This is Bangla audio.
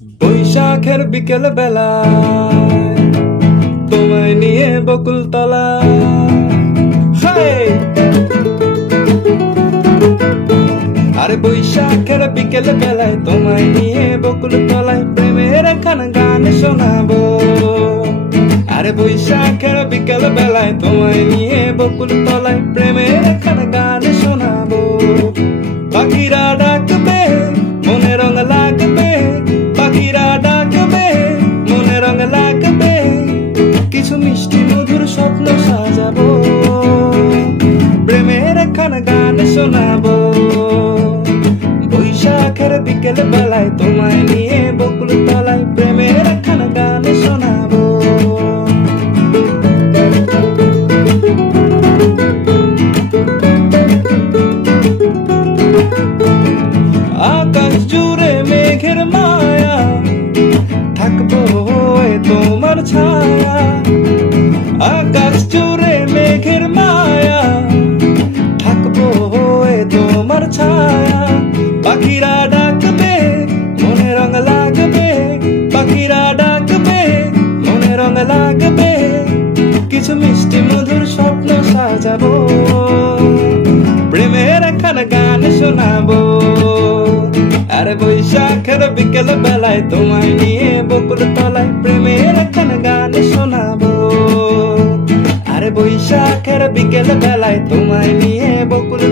বৈশাখের বিকেল বেলায় তোমায় নিয়ে বকুল তলায়, আরে বৈশাখের বিকেল বেলায় তোমায় নিয়ে বকুল তলায় প্রেমের একখানা গান শোনাবো। আরে বৈশাখের বিকেল বেলায় তোমায় নিয়ে বকুল তলায় প্রেমের একখানা গান শোনাবো। পাখিরা ডাকবে মনে রং লাগবে, পাখিরা ডাকবে মনে রং লাগবে, কিছু মিষ্টি মধুর স্বপ্ন সাজাবো, প্রেমের একখানা গান শোনাবো। বৈশাখের বিকেল বেলায় তোমায় নিয়ে বকুল তলায় প্রেমের একখানা গান শোনাবো। আকাশ জুড়ে মেঘের মায়া, থাকবো হয়ে তোমার ছায়া। আকাশ জুড়ে মেঘের মায়া, থাকবো হয়ে তোমার ছায়া। পাখিরা ডাকবে মনে রং লাগবে, পাখিরা ডাকবে মনে রং লাগবে, কিছু মিষ্টি মধুর স্বপ্ন সাজাবো, প্রেমের একখানা গান শোনাবো। আরে বৈশাখের বিকেল বেলায় তোমায় নিয়ে বকুল তলায় প্রেমের একখানা গান শোনাবো। আরে বৈশাখের বিকেল বেলায় তোমায় নিয়ে বকুল